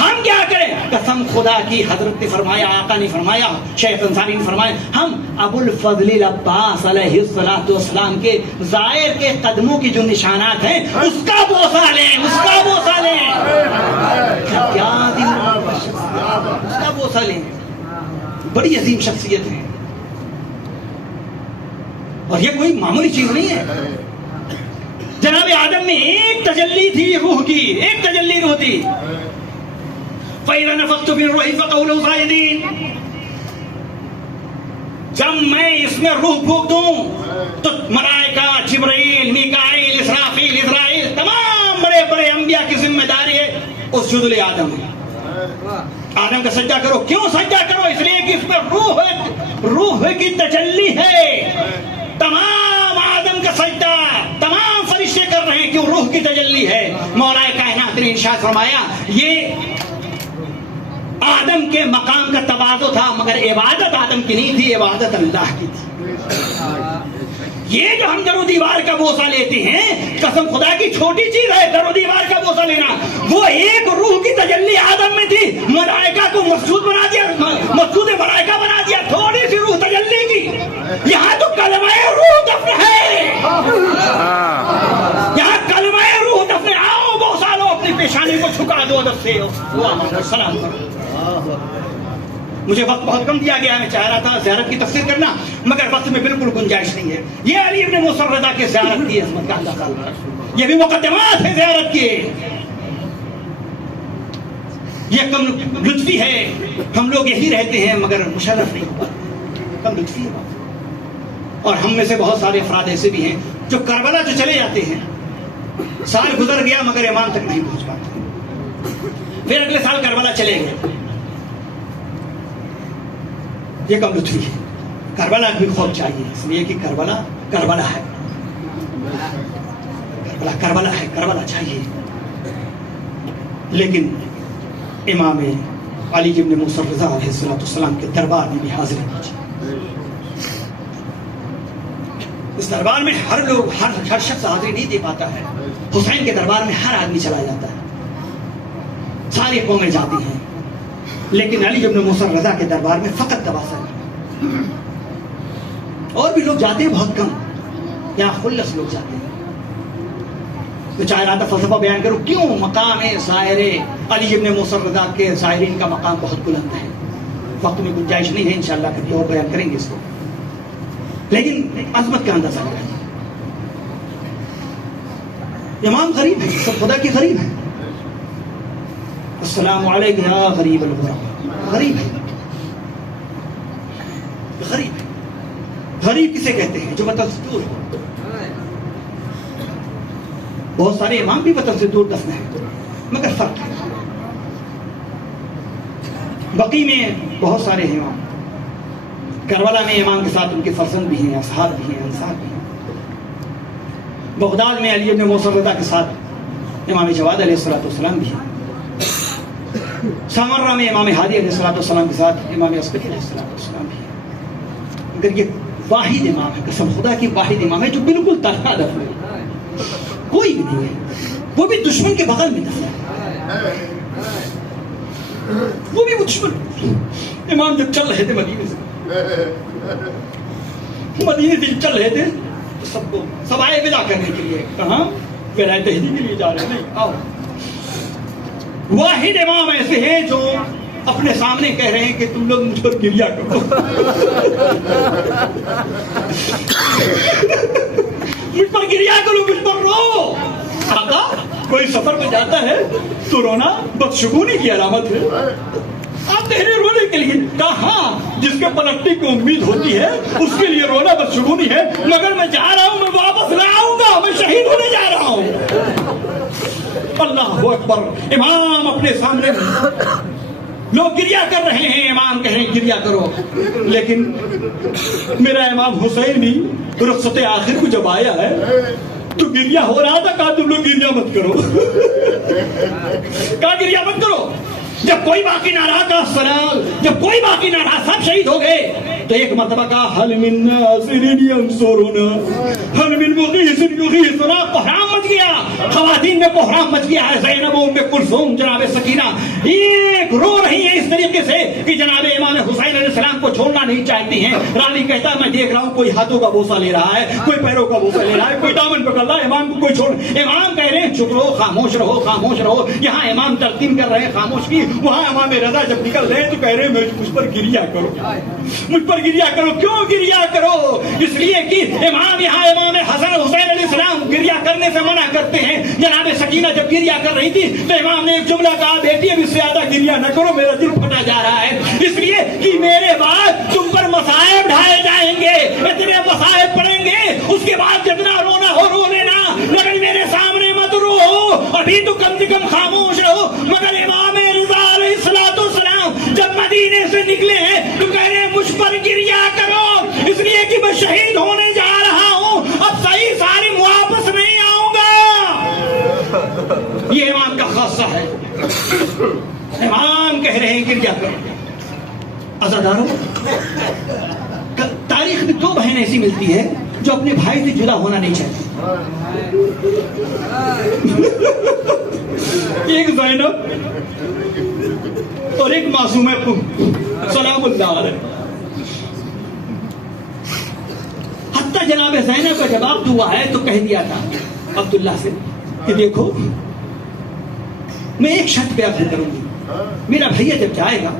ہم کیا کریں؟ قسم خدا کی حضرت نے فرمایا، آقا نے فرمایا، شیخ انصاری نے فرمایا، ہم ابو الفضل العباس علیہ الصلوۃ والسلام کے زائر کے قدموں کی جو نشانات ہیں اس کا بوسہ لیں، اس کا بوسہ لیں. کیا اس کا بوسہ لیں. بڑی عظیم شخصیت ہے اور یہ کوئی معمولی چیز نہیں ہے. جناب آدم میں ایک تجلی تھی روح کی، ایک تجلی روح تھی. فَإِذَا نَفَخْتُ فِي الرُّوحِ فَقَعُوا لَهُ سَاجِدِينَ. جب میں اس میں روح پھونک دوں تو ملائکہ، جبرائیل، میکائیل، اسرافیل، اسرائیل، تمام بڑے بڑے انبیاء کی ذمہ داری ہے اسجدوا لآدم ہے. آدم کا سجدہ کرو. کیوں سجدہ کرو؟ اس لیے کہ اس میں روح کی تجلی ہے. تمام آدم کا سجدہ تمام فرشتے کر رہے ہیں، کیوں؟ روح کی تجلی ہے. مولا کائنات نے ارشاد فرمایا یہ آدم کے مقام کا تواضع تھا، مگر عبادت آدم کی نہیں تھی، عبادت اللہ کی تھی. یہ جو ہم در و دیوار کا بوسہ لیتے ہیں، قسم خدا کی چھوٹی چیز ہے در و دیوار کا بوسہ لینا. وہ ایک روح کی تجلی آدم میں تھی، ملائکہ کو مسجود بنا دیا، مسجود ملائکہ بنا دیا، تھوڑی سی روح تجلی کی. یہاں تو کلمہ روح دفن ہے، یہاں کلمہ روح دفن. آؤ بوسہ لو، اپنی پیشانی کو جھکا دو ادب سے، سلام کرو. مجھے وقت بہت کم دیا گیا، میں چاہ رہا تھا زیارت کی تفسیر کرنا، مگر وقت میں بالکل گنجائش نہیں ہے. یہ علی ابن موسی رضا کی زیارت کی عظمت کا اللہ تعالیٰ، یہ بھی مقدمات ہے زیارت کی. یہ کم لطفی ہے، ہم لوگ یہی رہتے ہیں مگر مشرف نہیں ہوا. کم لطفی ہے. اور ہم میں سے بہت سارے افراد ایسے بھی ہیں جو کربلا جو چلے جاتے ہیں، سال گزر گیا مگر امام تک نہیں پہنچ پاتے، پھر اگلے سال کربلا چلے گئے. یہ کم لطفی ہے. کربلا بھی خوف چاہیے، اس لیے کہ کربلا کربلا ہے، کربلا ہے، کربلا چاہیے. لیکن امام علی ابن موسی رضا علیہ السلام کے دربار میں بھی حاضر ہے. اس دربار میں ہر لوگ ہر شخص حاضری نہیں دے پاتا ہے. حسین کے دربار میں ہر آدمی چلا جاتا ہے، ساری قومیں جاتی ہیں، لیکن علی ابن موسی رضا کے دربار میں فقط تباسر. اور بھی لوگ جاتے ہیں بہت کم، یہاں خلص لوگ جاتے ہیں. تو چاہ رہا تھا فلسفہ بیان کروں کیوں مقام ظاہر علی ابن موسی رضا کے ظاہرین کا مقام بہت بلند ہے. وقت میں گنجائش نہیں ہے، انشاءاللہ کبھی اور بیان کریں گے اس کو، لیکن عظمت کا اندازہ لگائیں. امام غریب ہے، سب خدا کی غریب ہے. السلام علیکم یا غریب الغرباء. غریب ہے، غریب ہے. غریب کسے کہتے ہیں؟ جو وطن سے دور ہو. بہت سارے امام بھی وطن سے دور دفن ہیں، مگر فرق ہے. بقی میں بہت سارے امام، کربلا میں امام کے ساتھ ان کے فرزند بھی ہیں، اصحاب بھی ہیں، انصار بھی ہیں. بغداد میں علی ابن موسی رضا کے ساتھ امام جواد علیہ السلام بھی ہیں. سامرہ میں امام ہادی علیہ السلام کے ساتھ امام عسکری علیہ السلام بھی ہیں. مگر یہ واحد امام ہے، قسم خدا کی واحد امام ہے جو بالکل تنہا دفن ہے، کوئی بھی نہیں ہے. وہ بھی دشمن کے بغل میں دفن ہے، وہ بھی دشمن. امام جب چل رہے تھے مدینے سے چل رہے تھے تو سب آئے ودا کرنے کے لیے. کہاں؟ ولایت تہذیب کے لیے جا رہے ہیں. نہیں آؤ. واحد امام ایسے ہیں جو اپنے سامنے کہہ رہے ہیں کہ تم لوگ مجھ پر گریا کرو، مجھ پر گریا کرو، مجھ پر رو. آقا کوئی سفر میں جاتا ہے تو رونا بدشگونی کی علامت ہے. آپ کہہ رہے رونے کے لیے. کہاں؟ جس کے پلٹنے کی امید ہوتی ہے اس کے لیے رونا بدشگونی ہے. مگر میں جا رہا ہوں، میں واپس نہ آؤں گا، میں شہید ہونے جا رہا ہوں. اللہ اکبر. امام اپنے سامنے لوگ گریا کر رہے ہیں، امام کہہ رہے ہیں گریا کرو. لیکن میرا امام حسین بھی رخصت آخر کو جب آیا ہے تو گریا ہو رہا تھا. کہا تم لوگ گریا مت کرو، کہا گریا مت کرو. جب کوئی باقی نہ رہا کا سلام، جب کوئی باقی نہ رہا سب شہید ہو گئے تو ایک مرتبہ کہا حل من ناصر ینصرنا حل من مغیث یغیثنا. بحرام مچ گیا، خواتین میں بحرام مچ گیا ہے. زینب ام کلثوم جناب سکینہ ایک رو رہی ہیں اس طریقے سے کہ جناب امام حسین علیہ السلام کو چھوڑنا نہیں چاہتی ہیں. راوی کہتا ہے میں دیکھ رہا ہوں کوئی ہاتھوں کا بوسہ لے رہا ہے، کوئی پیروں کا بوسہ لے رہا ہے، کوئی دامن پکڑ رہا ہے. امام کو کوئی چھوڑ. امام کہہ رہے ہیں چپ رہو، خاموش رہو، خاموش رہو. یہاں امام تلقین کر رہے ہیں خاموش کی، وہاں امام رضا جب نکل رہے ہیں تو کہہ رہے ہیں مجھ پر گریا کرو، مجھ پر گریا کرو. کیوں گریا کرو؟ اس لیے کہ امام یہاں امام حسن حسین علیہ السلام گریا کرنے سے منع کرتے ہیں. جناب سکینہ جب گریا کر رہی تھی تو امام نے ایک جملہ کہا بیٹی اب اس سے زیادہ گریا نہ کرو، میرا دل پھٹا جا رہا ہے. اس لیے کہ میرے بعد تم پر مصائب ڈھائے جائیں گے، اتنے مصائب پڑیں گے، اس کے بعد جتنا رونا ہو رو لینا، مگر میرے سامنے مت رو، ابھی تو کم سے کم خاموش رہو۔ مگر امام رضا علیہ السلام جب مدینے سے نکلے ہیں تو کہہ رہے ہیں مجھ پر گریا کرو، اس لیے کہ میں شہید ہونے جا رہا ہوں، اب صحیح سالم واپس نہیں آؤں گا۔ یہ امام کا خاصہ ہے، امام کہہ رہے ہیں گریا کرو۔ عزاداروں، تاریخ میں دو بہنیں ایسی ملتی ہے جو اپنے بھائی سے جدا ہونا نہیں چاہتی، ایک زینب اور ایک معصومہ سلام اللہ علیہ۔ حتیٰ جناب زینب کا جواب دعا ہے تو کہہ دیا تھا عبداللہ سے کہ دیکھو میں ایک شرط پہ عرض کروں گی، میرا بھیا جب جائے گا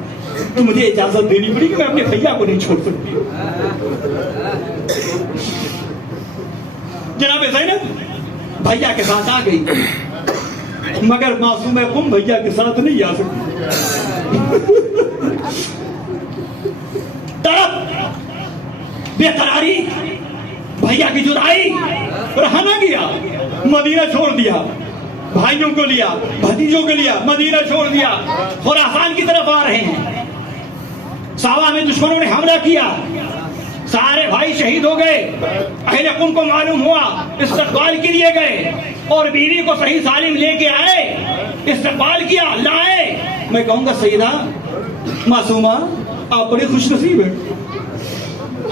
تو مجھے اجازت دینی پڑی کہ میں اپنے بھیا کو نہیں چھوڑ سکتی۔ جناب زینب بھیا کے ساتھ آ گئی، مگر معصومہ بھیا کے ساتھ نہیں آ سکتی۔ تڑپ، بے قراری، بھیا کی جدائی، رہا نہ گیا، مدینہ چھوڑ دیا، بھائیوں کو لیا، بھتیجوں کو لیا، مدینہ چھوڑ دیا، خراسان کی طرف آ رہے ہیں۔ صحابہ میں دشمنوں نے حملہ کیا، سارے بھائی شہید ہو گئے، اہل قوم کو معلوم ہوا، استقبال کے لیے گئے اور بیوی کو صحیح سالم لے کے آئے، استقبال کیا، لائے۔ میں کہوں گا سیدہ معصومہ آپ بڑے خوش نصیب ہیں،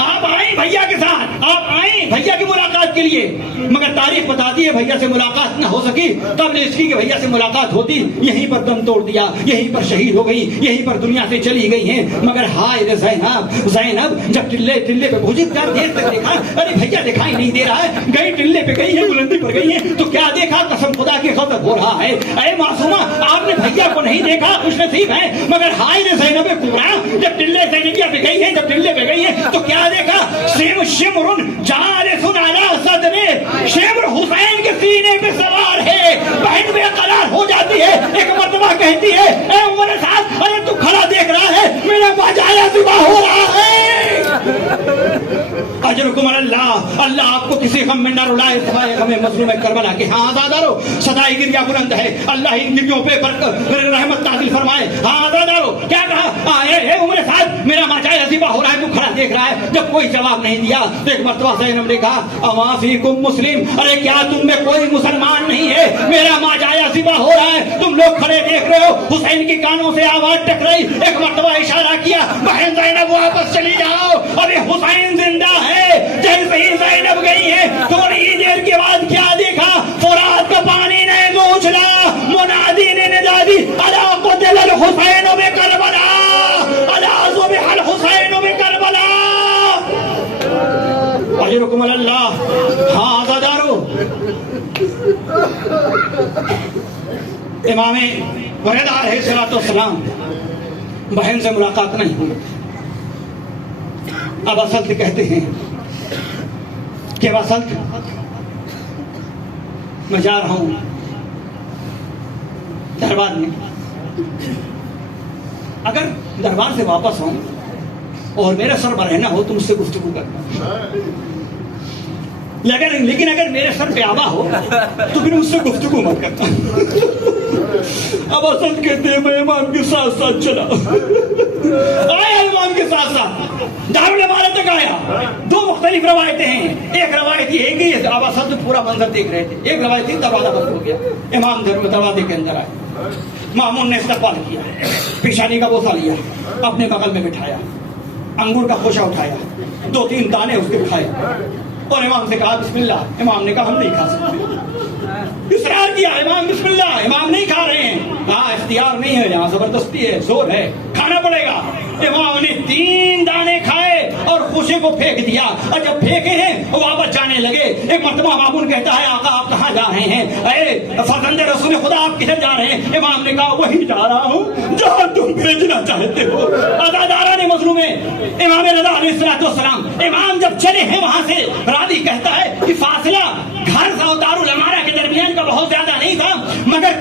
آپ آئیں بھیا کے ساتھ، آپ آئیں بھیا کی ملاقات کے لیے، مگر تاریخ بتاتی ہے بھیا سے ملاقات نہ ہو سکی، تب نے اس کی کہ بھیا سے ملاقات ہوتی یہیں پر دم توڑ دیا، یہیں پر شہید ہو گئی، یہیں پر دنیا سے چلی گئی ہیں۔ مگر ہائے زینب جب ٹلے پہ پہنچی، کیا دیر تک دیکھا، ارے بھیا دکھائی نہیں دے رہا ہے، گئی ٹلے پہ گئی ہے، بلندی پر گئی ہے تو کیا دیکھا، قسم خدا کی غضب ہو رہا ہے، اے معصومہ آپ نے بھیا کو نہیں دیکھا، خوش نصیب ہے، مگر ہائے زینب کبریٰ جب ٹلے زینبیہ پہ گئی ہے، جب ٹلے پہ گئی ہے تو کیا دیکھا، شمر جالس علی صدرے، شمر حسین کے سینے پہ سوار ہے۔ بہن بے قرار ہو جاتی ہے، ایک مرتبہ کہتی ہے اے عمر صاحب ارے تو کھڑا دیکھ رہا ہے، میرا ماجایا ذبح ہو رہا ہے۔ اجرکم اللہ، اللہ آپ کو کسی غم میں نہ رلائے، سوائے غم مظلوم کربلا کے۔ ہاں آزادارو، صدائے گریہ بلند ہے، اللہ ان گریوں پہ رحمت نازل فرمائے۔ ہاں آزادارو، کیا کہا، اے عمر صاحب میرا ماجایا ذبح ہو رہا ہے، تو کھڑا دیکھ رہا ہے۔ جب کوئی جواب نہیں دیا تو ایک مرتبہ زینب نے کہا اما فیکم مسلم، ارے کیا تم میں کوئی مسلمان نہیں ہے، میرا ماجایا ذبح ہو رہا ہے، تم لوگ کھڑے دیکھ رہے ہو۔ حسین کی کانوں سے آواز ٹکرائی، ایک مرتبہ اشارہ کیا، بہن زینب واپس چلی جاؤ، ابھی حسین زندہ ہے۔ جیسے ہی زینب گئی ہے تھوڑی دیر کے بعد کیا دیکھا، فرات کا پانی نہیں اچھلا، منادی نے ندا دی الا قتل الحسین بکربلا، الا ذبح الحسین بکربلا۔ اجرکم اللہ۔ ہاں آزادارو، امام رضا علیہ السلام بہن سے ملاقات نہیں ہوئی، اب اصل سے کہتے ہیں کہ اصل میں جا رہا ہوں دربار میں، اگر دربار سے واپس ہوں اور میرا سر پر رہنا ہو تو مجھ سے گفتگو کرنا، لیکن اگر میرے سر پہ آبا ہو تو پھر مجھ سے گفتگو مت کرتا۔ اب اصل کہتے ہیں میں امام کے ساتھ ساتھ چلا، آیا امام کے ساتھ ساتھ دارالعمارت تک آیا۔ دو مختلف روایتیں ہیں، ایک روایت یہ ہے کہ اب اصل پورا منظر دیکھ رہے تھے، ایک روایت تھی دروازہ بند ہو گیا، امام دروازے کے اندر آئے، مامون نے استقبال کیا، پیشانی کا بوسہ لیا، اپنے بغل میں بٹھایا، انگور کا خوشہ اٹھایا، 2-3 دانے اس کے کھائے اور امام سے کہا بسم اللہ۔ امام نے کہا ہم نہیں کھا سکتے، اصرار کیا امام بسم اللہ، امام نہیں کھا رہے ہیں، ہاں اختیار نہیں ہے یہاں، زبردستی ہے، زور ہے، کھانا پڑے گا۔ امام نے 3 دانے کھائے اور خوشے کو پھینک دیا، اور جب پھینکے ہیں وہ واپس جانے لگے۔ ایک مرتبہ مامون کہتا ہے آقا آپ کہاں جا رہے ہیں، اے فرزند رسول خدا آپ کدھر جا رہے ہیں؟ امام نے کہا وہی جا رہا ہوں جہاں تم بھیجنا چاہتے ہو۔ عزاداران مظلوم امام رضا علیہ السلام، امام جب چلے ہیں وہاں سے، راوی کہتا ہے کہ فاصلہ گھر اور دارالعمارہ کے درمیان کا بہت زیادہ نہیں تھا، مگر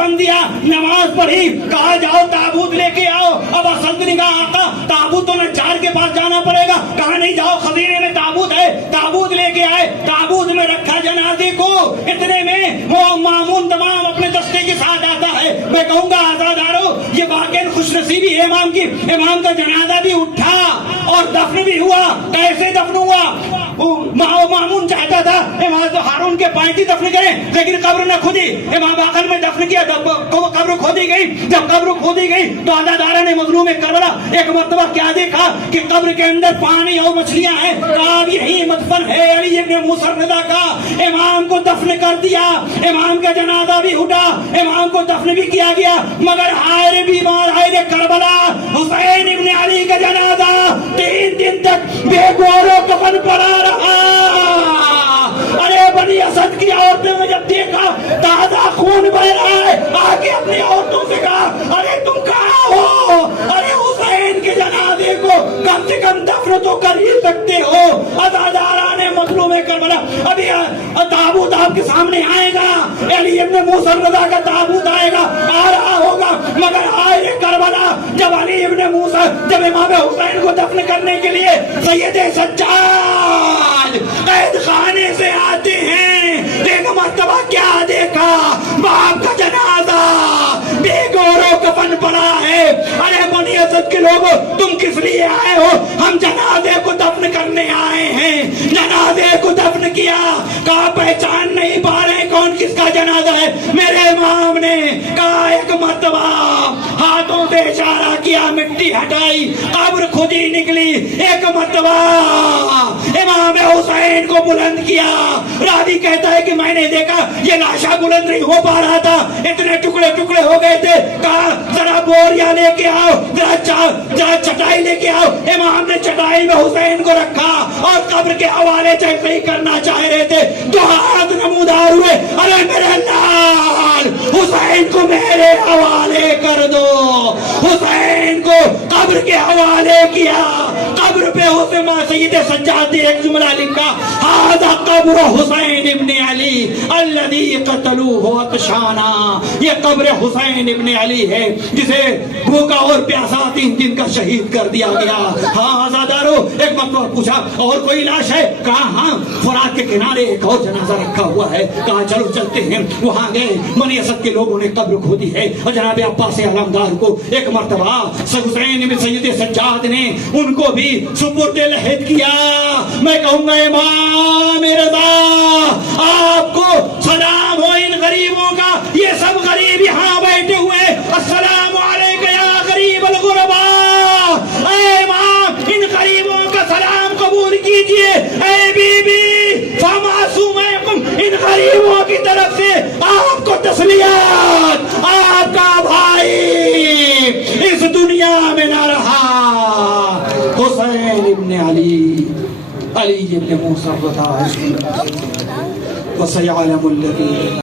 کفن دیا, نماز پڑھی, کہا جاؤ تابوت لے کے آؤ. اب اسد نے کہا آقا تابوت تو نجار کے پاس جانا پڑے گا. کہا نہیں, جاؤ خزینے میں تابوت ہے. تابوت لے کے آئے, تابوت میں رکھا جنازے کو. اتنے میں وہ مامون تمام اپنے دستے کے ساتھ آتا ہے. میں کہوں گا آزادارو, یہ واقعی خوش نصیبی ہے امام کی. امام کا جنازہ بھی اٹھا اور دفن بھی ہوا. کیسے دفن ہوا؟ مامون چاہتا تھا امام ہارون کے پائنٹی دفن کریں, لیکن قبر نہ کھودی. امام باقر میں دفن کیا, قبر کھودی گئی. جب قبر کھودی گئی تو آزادارہ نے مظلوم کربلا ایک مرتبہ کیا دیکھا کہ قبر کے اندر پانی اور مچھلیاں ہیں. اب یہی مدفن ہے علی ابن موسیٰ الرضا کا. امام کو دفن کر دیا, امام کا جنازہ بھی اٹھا, امام کو دفن بھی کیا گیا. مگر ہائے بیمار ہائے کربلا, حسین ابن علی کا جنازہ 3 دن تک بے گور و کفن پڑا رہا. ارے بنی اسد کی عورتوں نے جب دیکھا تازہ خون بہ رہا ہے, آگے اپنی عورتوں سے کہا ارے تم کہاں ہو؟ ارے حسین کے جنازے کو کم سے کم دفن تو کر ہی سکتے ہو. عزادارہ نے مظلوم کربلا, ابھی تابوت آپ کے سامنے آئے گا, علی ابن موسیٰ الرضا کا تابوت آئے گا, آ رہا ہوگا. مگر آئے کربلا جب علی ابن موسیٰ, جب امام حسین کو دفن کرنے کے لیے سید سجاد قید خانے سے آتے ہیں, ایک مرتبہ کیا دیکھا, باپ کا جنازہ بے گور و کفن پڑا ہے. ارے بنی اسد کے لوگوں, تم کس لیے آئے ہو؟ ہم جنازے کو دفن کرنے آئے ہیں. جنازے کو دفن کیا, کہا پہچان نہیں پا رہے کون کس کا جنازہ ہے. میرے امام نے کہا ایک مرتبہ ہاتھوں سے اشارہ کیا, مٹی ہٹائی, قبر کھودی نکلی. ایک مرتبہ امام حسین کو بلند کیا. راوی کہتا ہے کہ میں نے دیکھا یہ لاشا بلند نہیں ہو پا رہا تھا, اتنے ٹکڑے ٹکڑے ہو گئے تھے. کہا ذرا بوریا لے کے آؤ, ذرا چٹائی لے کے آؤ. امام نے چٹائی میں حسین کو رکھا اور قبر کے حوالے جیسے ہی کرنا چاہ رہے تھے تو ہاتھ نمودار ہوئے, ارے میرے لال حسین کو میرے حوالے کر دو. حسین کو قبر کے حوالے کیا. قبر پہ حسین سید سجاد نے ایک جملہ لکھا, ھذا قبر حسین ابن علی الذی قتلوہ عطشانا. یہ قبر حسین ابن علی ہے جسے بھوکا اور پیاسا 3 دن کا شہید کر دیا گیا. ہاں آزادارو, ایک مرتبہ پوچھا اور کوئی لاش ہے؟ کہا ہاں, فرات کے کنارے ایک اور جنازہ رکھا ہوا ہے. کہا چلو چلتے ہیں. وہاں گئے, بنی اسد کے لوگوں نے قبر کھودی ہے. اور جناب عباس علمدار کو ایک مرتبہ حسین بن سید سجاد نے ان کو بھی سپرد لحد کیا. میں کہوں گا امام رضا, آپ کو سلام ہو ان غریبوں کا. یہ سب غریب یہاں بیٹھے ہوئے, السلام علیکم یا غریب الغرباء. اے امام, ان غریبوں کا سلام قبول کیجئے. اے بی بی فمعصومکم, ان غریبوں کی طرف سے آپ کو تسلیات. آپ کا بھائی اس دنیا میں نہ رہا. حسین ابن علی, علی ابن موسیٰ الرضا, وسيعلم الذين